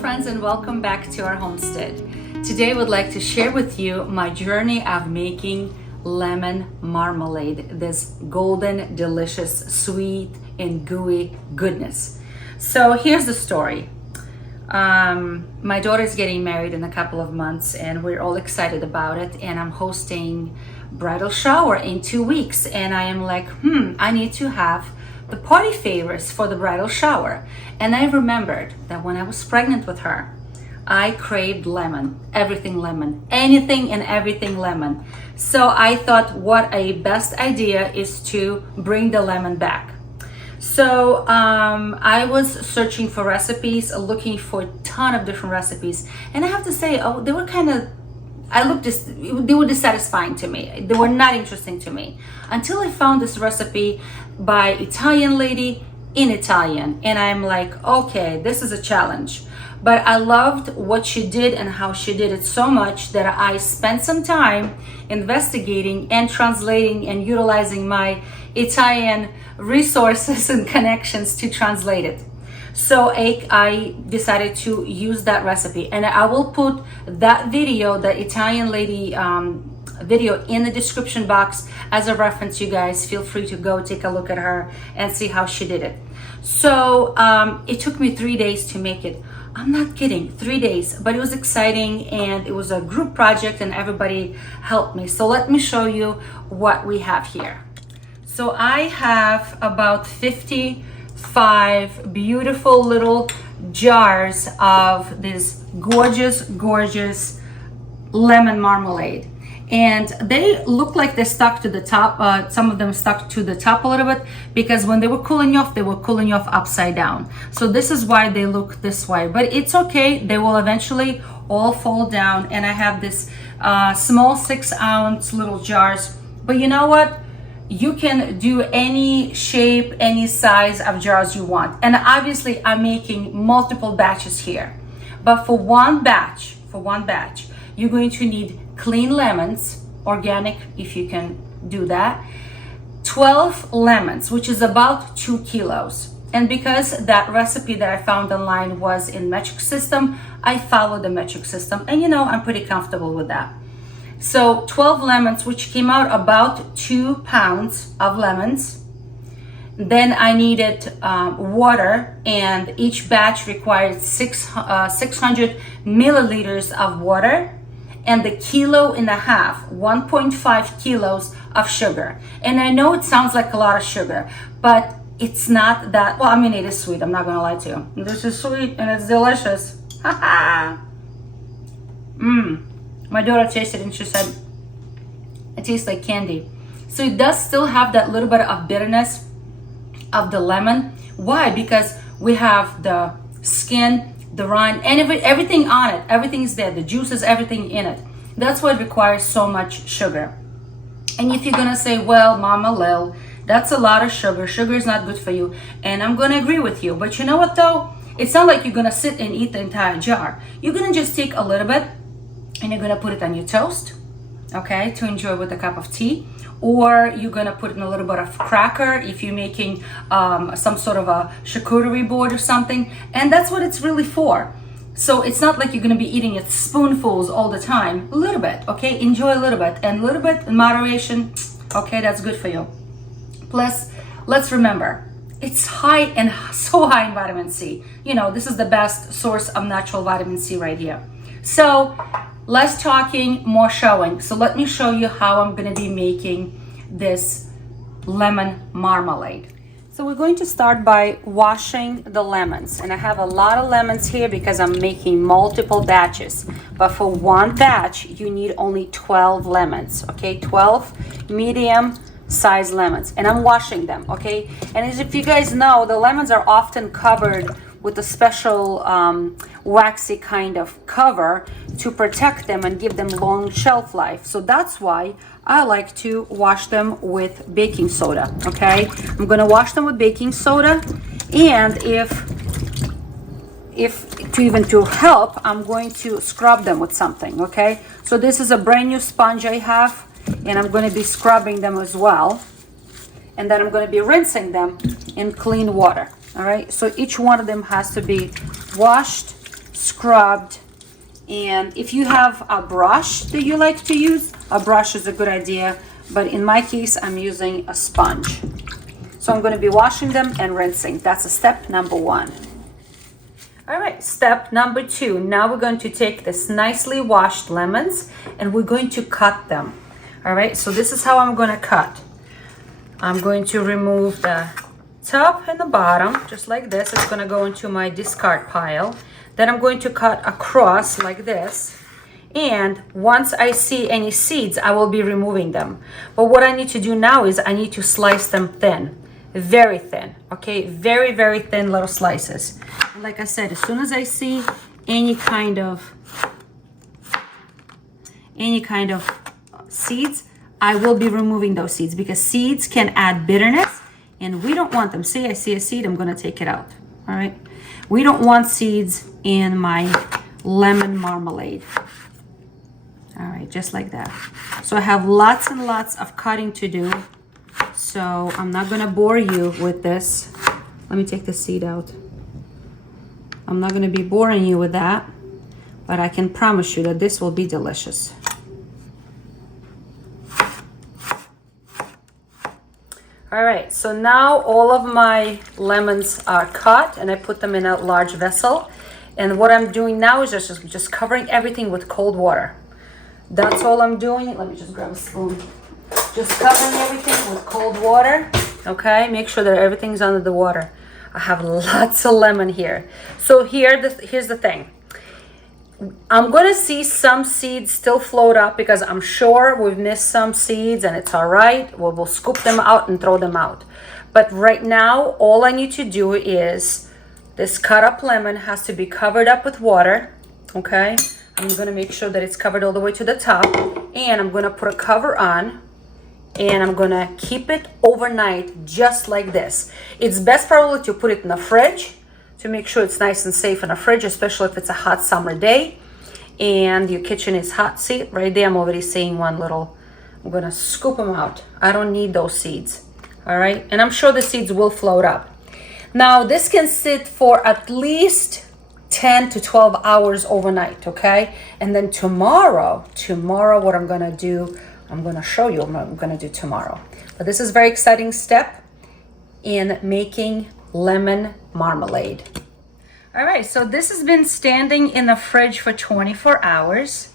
friends, and welcome back to our homestead. Today I would like to share with you my journey of making lemon marmalade, this golden, delicious, sweet and gooey goodness. So here's the story. My daughter is getting married in a couple of months and we're all excited about it, and I'm hosting bridal shower in 2 weeks, and I am like, I need to have the party favors for the bridal shower. And I remembered that when I was pregnant with her, I craved lemon, everything lemon, anything and everything lemon. So I thought what a best idea is to bring the lemon back. So I was searching for recipes, looking for a ton of different recipes, and I have to say, they were they were dissatisfying to me. They were not interesting to me until I found this recipe by Italian lady in Italian, and I'm like, okay, this is a challenge. But I loved what she did and how she did it so much that I spent some time investigating and translating and utilizing my Italian resources and connections to translate it. So I decided to use that recipe, and I will put that video, the Italian lady video, in the description box as a reference. You guys feel free to go take a look at her and see how she did it. So it took me 3 days to make it. I'm not kidding, 3 days, but it was exciting and it was a group project and everybody helped me. So let me show you what we have here. So I have about 55 beautiful little jars of this gorgeous lemon marmalade, and they look like they stuck to the top. Some of them stuck to the top a little bit because when they were cooling off, they were cooling off upside down. So this is why they look this way, but it's okay, they will eventually all fall down. And I have this small 6-ounce little jars, but you know what, you can do any shape, any size of jars you want. And obviously I'm making multiple batches here, but for one batch, you're going to need clean lemons, organic if you can do that, 12 lemons, which is about 2 kilos. And because that recipe that I found online was in metric system, I followed the metric system, and I'm pretty comfortable with that. So 12 lemons, which came out about 2 pounds of lemons. Then I needed water, and each batch required 600 milliliters of water, and the 1.5 kilos, 1.5 kilos of sugar. And I know it sounds like a lot of sugar, but it's not that. Well, I mean, it is sweet, I'm not gonna lie to you. This is sweet and it's delicious. My daughter tasted it and she said, it tastes like candy. So it does still have that little bit of bitterness of the lemon. Why? Because we have the skin, the rind, and everything on it. Everything's there, the juices, everything in it. That's what requires so much sugar. And if you're gonna say, well, Mama Lil, that's a lot of sugar. Sugar is not good for you. And I'm gonna agree with you. But you know what though? It's not like you're gonna sit and eat the entire jar. You're gonna just take a little bit and you're gonna put it on your toast, okay, to enjoy with a cup of tea. Or you're gonna put in a little bit of cracker if you're making some sort of a charcuterie board or something. And that's what it's really for. So it's not like you're gonna be eating it spoonfuls all the time. A little bit, okay? Enjoy a little bit, and a little bit in moderation, okay, that's good for you. Plus, let's remember, it's high and so high in vitamin C. This is the best source of natural vitamin C right here. So less talking, more showing. So let me show you how I'm going to be making this lemon marmalade. So we're going to start by washing the lemons. And I have a lot of lemons here because I'm making multiple batches. But for one batch, you need only 12 lemons, okay? 12 medium size lemons. And I'm washing them, okay? And as if you guys know, the lemons are often covered with a special waxy kind of cover to protect them and give them long shelf life. So that's why I like to wash them with baking soda, okay? I'm gonna wash them with baking soda, and to help, I'm going to scrub them with something, okay? So this is a brand new sponge I have, and I'm gonna be scrubbing them as well. And then I'm gonna be rinsing them in clean water. All right, so each one of them has to be washed, scrubbed. And if you have a brush that you like to use, a brush is a good idea. But in my case, I'm using a sponge. So I'm going to be washing them and rinsing. That's a step number 1. All right, step number 2. Now we're going to take this nicely washed lemons and we're going to cut them. All right, so this is how I'm going to cut. I'm going to remove the top and the bottom, just like this. It's going to go into my discard pile. Then I'm going to cut across like this. And once I see any seeds, I will be removing them. But what I need to do now is I need to slice them thin, very thin, okay? Very, very thin little slices. And like I said, as soon as I see any kind of seeds, I will be removing those seeds because seeds can add bitterness and we don't want them. See, I see a seed, I'm gonna take it out, all right? We don't want seeds in my lemon marmalade. All right, just like that. So I have lots and lots of cutting to do. So I'm not gonna bore you with this. Let me take the seed out. I'm not gonna be boring you with that, but I can promise you that this will be delicious. All right, so now all of my lemons are cut and I put them in a large vessel. And what I'm doing now is just covering everything with cold water. That's all I'm doing. Let me just grab a spoon. Just covering everything with cold water, okay? Make sure that everything's under the water. I have lots of lemon here. So here's the thing. I'm gonna see some seeds still float up because I'm sure we've missed some seeds and it's all right. We'll scoop them out and throw them out. But right now, all I need to do is this cut up lemon has to be covered up with water, okay? I'm gonna make sure that it's covered all the way to the top and I'm gonna put a cover on and I'm gonna keep it overnight just like this. It's best probably to put it in the fridge to make sure it's nice and safe in the fridge, especially if it's a hot summer day and your kitchen is hot. See, right there, I'm already seeing one little, I'm gonna scoop them out. I don't need those seeds, all right? And I'm sure the seeds will float up. Now, this can sit for at least 10 to 12 hours overnight, okay? And then tomorrow, what I'm gonna do, I'm gonna show you what I'm gonna do tomorrow. But this is a very exciting step in making lemon marmalade. All right, so this has been standing in the fridge for 24 hours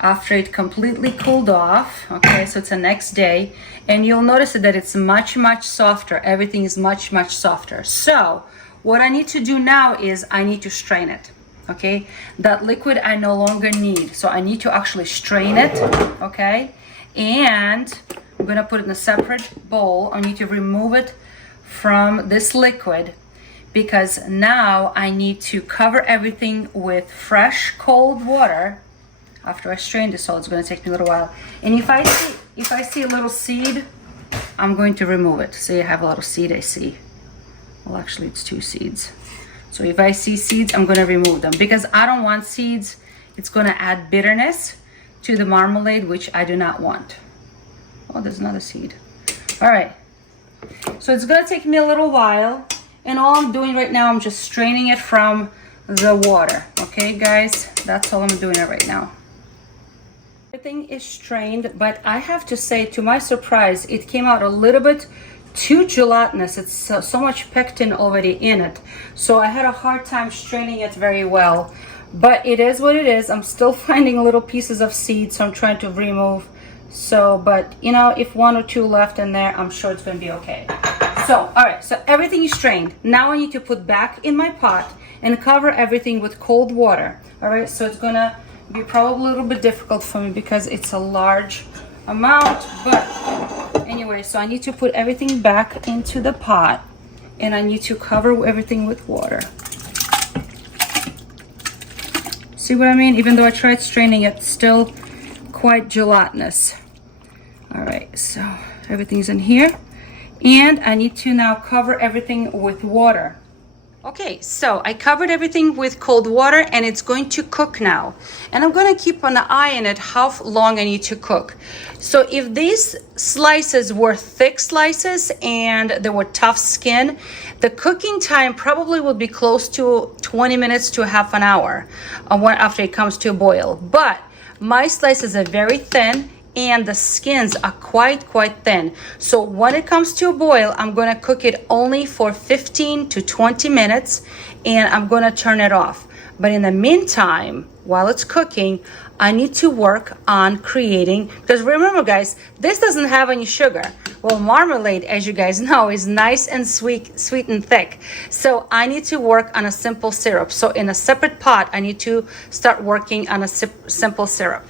after it completely cooled off. Okay, so it's the next day. And you'll notice that it's much, much softer. Everything is much, much softer. So what I need to do now is I need to strain it. Okay, that liquid I no longer need. So I need to actually strain it, okay? And I'm gonna put it in a separate bowl. I need to remove it from this liquid because now I need to cover everything with fresh cold water after I strain this, so it's going to take me a little while. And if I see a little seed, I'm going to remove it. See, I have a little seed I see. Well, actually it's 2 seeds. So if I see seeds, I'm going to remove them because I don't want seeds. It's going to add bitterness to the marmalade, which I do not want. Oh, there's another seed. All right. So it's going to take me a little while. And all I'm doing right now, I'm just straining it from the water. Okay, guys? That's all I'm doing right now. Everything is strained, but I have to say, to my surprise, it came out a little bit too gelatinous. It's so much pectin already in it. So I had a hard time straining it very well. But it is what it is. I'm still finding little pieces of seeds, so I'm trying to remove. So, but you know, if 1 or 2 left in there, I'm sure it's going to be okay. So, all right, so everything is strained. Now I need to put back in my pot and cover everything with cold water. All right, so it's going to be probably a little bit difficult for me because it's a large amount. But anyway, so I need to put everything back into the pot and I need to cover everything with water. See what I mean? Even though I tried straining it, still quite gelatinous. All right, so everything's in here. And I need to now cover everything with water. Okay, so I covered everything with cold water and it's going to cook now. And I'm going to keep an eye on it how long I need to cook. So if these slices were thick slices and they were tough skin, the cooking time probably would be close to 20 minutes to half an hour after it comes to a boil. But my slices are very thin and the skins are quite thin. So when it comes to a boil, I'm gonna cook it only for 15 to 20 minutes and I'm gonna turn it off. But in the meantime, while it's cooking, I need to work on creating, because remember guys, this doesn't have any sugar. Well, marmalade, as you guys know, is nice and sweet and thick. So I need to work on a simple syrup. So in a separate pot, I need to start working on a simple syrup.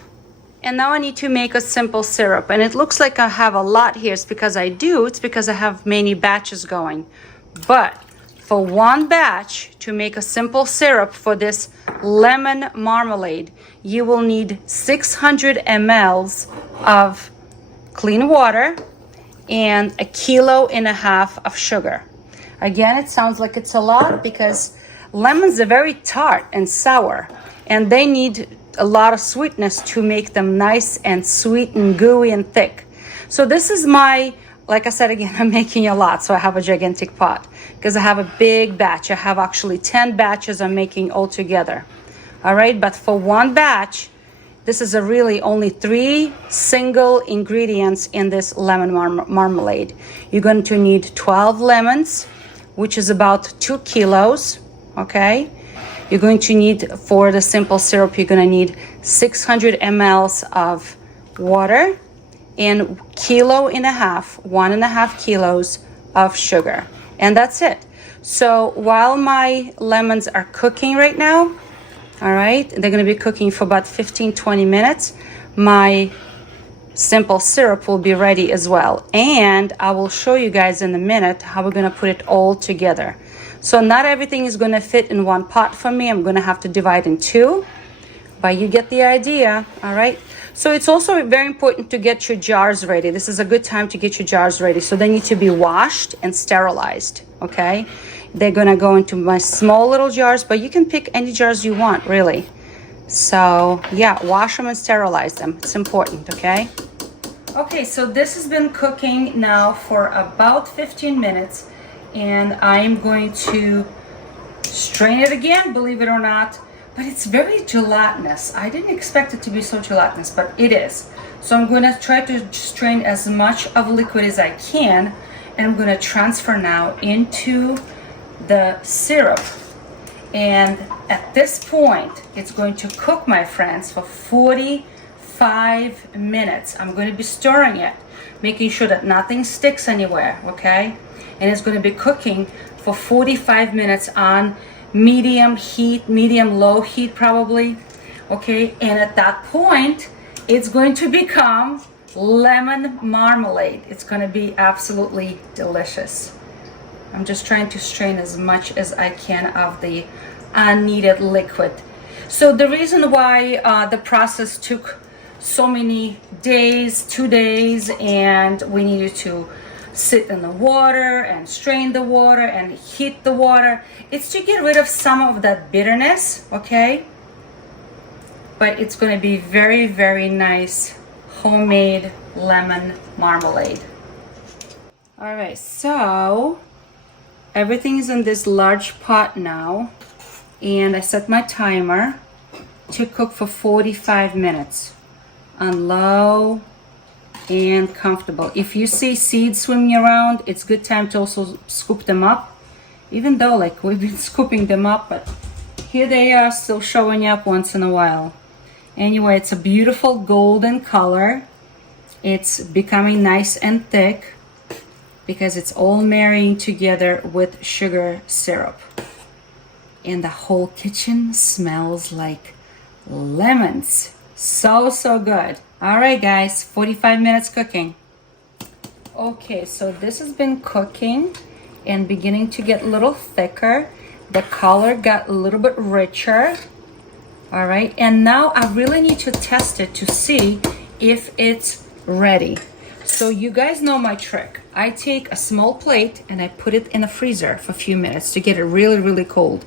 And now I need to make a simple syrup. And it looks like I have a lot here. It's because I do. It's because I have many batches going. But for one batch to make a simple syrup for this lemon marmalade, you will need 600 mLs of clean water and 1.5 kilos of sugar. Again, it sounds like it's a lot because lemons are very tart and sour. And they need a lot of sweetness to make them nice and sweet and gooey and thick. So this is my, like I said again, I'm making a lot, so I have a gigantic pot because I have a big batch. I have actually 10 batches I'm making all together. All right, but for one batch, this is a really only 3 single ingredients in this lemon marmalade. You're going to need 12 lemons, which is about 2 kilos, okay? You're going to need, for the simple syrup, you're going to need 600 mLs of water and 1.5 kilos, 1.5 kilos of sugar. And that's it. So while my lemons are cooking right now, all right, they're going to be cooking for about 15-20 minutes, my simple syrup will be ready as well. And I will show you guys in a minute how we're going to put it all together. So not everything is going to fit in one pot for me. I'm going to have to divide in 2, but you get the idea, all right? So it's also very important to get your jars ready. This is a good time to get your jars ready. So they need to be washed and sterilized, okay? They're going to go into my small little jars, but you can pick any jars you want, really. So yeah, wash them and sterilize them. It's important, okay? Okay, so this has been cooking now for about 15 minutes. And I'm going to strain it again, believe it or not, but it's very gelatinous. I didn't expect it to be so gelatinous, but it is. So I'm going to try to strain as much of liquid as I can, and I'm going to transfer now into the syrup. And at this point, it's going to cook, my friends, for 45 minutes. I'm going to be stirring it, making sure that nothing sticks anywhere, okay? And it's going to be cooking for 45 minutes on medium heat, medium-low heat probably, okay? And at that point, it's going to become lemon marmalade. It's going to be absolutely delicious. I'm just trying to strain as much as I can of the unneeded liquid. So the reason why the process took so many days, 2 days, and we needed to sit in the water and strain the water and heat the water, it's to get rid of some of that bitterness, okay? But it's going to be very nice homemade lemon marmalade. All right, so everything is in this large pot now, and I set my timer to cook for 45 minutes on low and comfortable. If you see seeds swimming around, it's good time to also scoop them up, even though like we've been scooping them up, but here they are still showing up once in a while. Anyway, it's a beautiful golden color. It's becoming nice and thick because it's all marrying together with sugar syrup, and the whole kitchen smells like lemons. So good. All right guys, 45 minutes cooking. Okay, so this has been cooking and beginning to get a little thicker. The color got a little bit richer. All right, and now I really need to test it to see if it's ready. So you guys know my trick. I take a small plate and I put it in the freezer for a few minutes to get it really, really cold.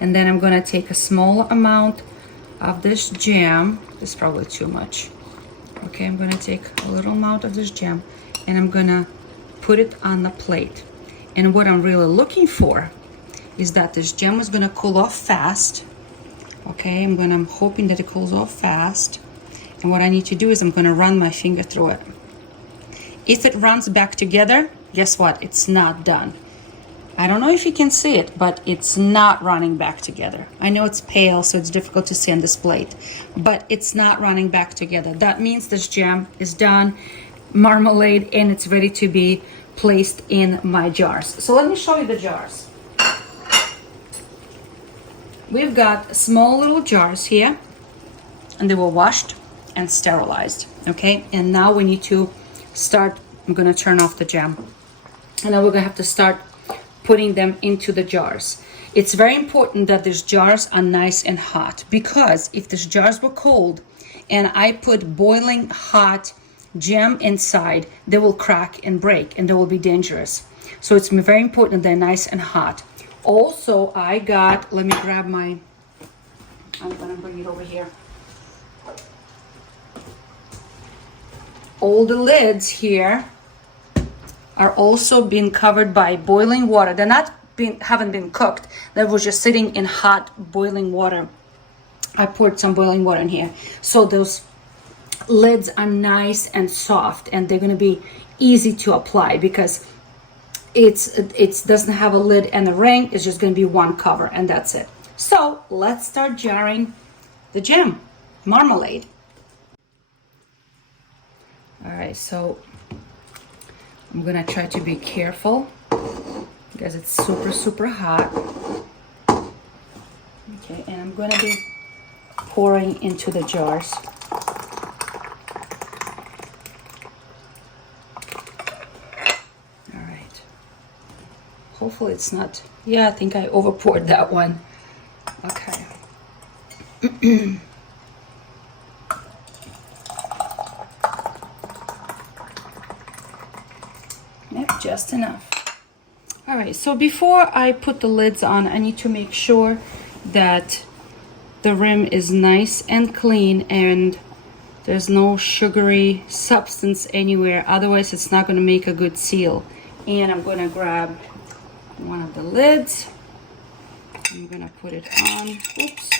And then I'm gonna take a small amount of this jam. This is probably too much. Okay, I'm gonna take a little amount of this jam and I'm gonna put it on the plate. And what I'm really looking for is that this jam is gonna cool off fast. Okay, I'm hoping that it cools off fast. And what I need to do is I'm gonna run my finger through it. If it runs back together, guess what? It's not done. I don't know if you can see it, but it's not running back together. I know it's pale, so it's difficult to see on this plate, but it's not running back together. That means this jam is done, marmalade, and it's ready to be placed in my jars. So let me show you the jars. We've got small little jars here, and they were washed and sterilized, okay? And now we need to start. I'm gonna turn off the jam. And now we're gonna have to start putting them into the jars. It's very important that these jars are nice and hot, because if these jars were cold and I put boiling hot jam inside, they will crack and break and they will be dangerous. So it's very important they're nice and hot. Also, let me grab I'm gonna bring it over here. All the lids here are also being covered by boiling water. They're haven't been cooked. They were just sitting in hot boiling water. I poured some boiling water in here. So those lids are nice and soft, and they're gonna be easy to apply because it doesn't have a lid and a ring. It's just gonna be one cover and that's it. So let's start jarring the jam, marmalade. All right, so I'm gonna try to be careful because it's super, super hot. Okay, and I'm gonna be pouring into the jars. All right. Hopefully it's not, yeah, I think I over poured that one. Okay. Yep, just enough. All right, so before I put the lids on, I need to make sure that the rim is nice and clean and there's no sugary substance anywhere. Otherwise, it's not going to make a good seal. And I'm going to grab one of the lids. I'm going to put it on. Oops.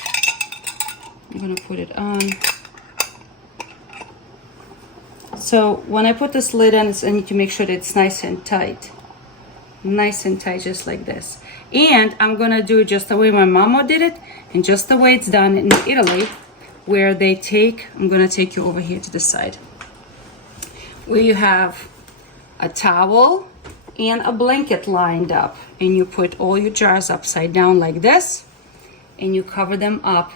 I'm going to put it on. So when I put this lid on, I need to make sure that it's nice and tight. Nice and tight, just like this. And I'm gonna do it just the way my mama did it, and just the way it's done in Italy, where I'm gonna take you over here to the side, where you have a towel and a blanket lined up, and you put all your jars upside down like this, and you cover them up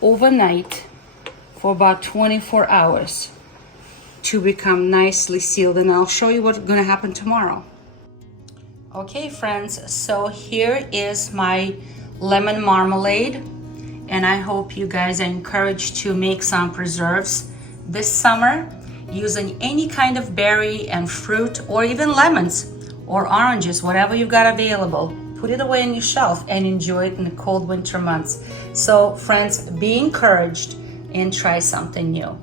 overnight for about 24 hours to become nicely sealed. And I'll show you what's gonna happen tomorrow. Okay friends, so here is my lemon marmalade, and I hope you guys are encouraged to make some preserves this summer using any kind of berry and fruit, or even lemons or oranges, whatever you've got available. Put it away on your shelf and enjoy it in the cold winter months. So friends, be encouraged and try something new.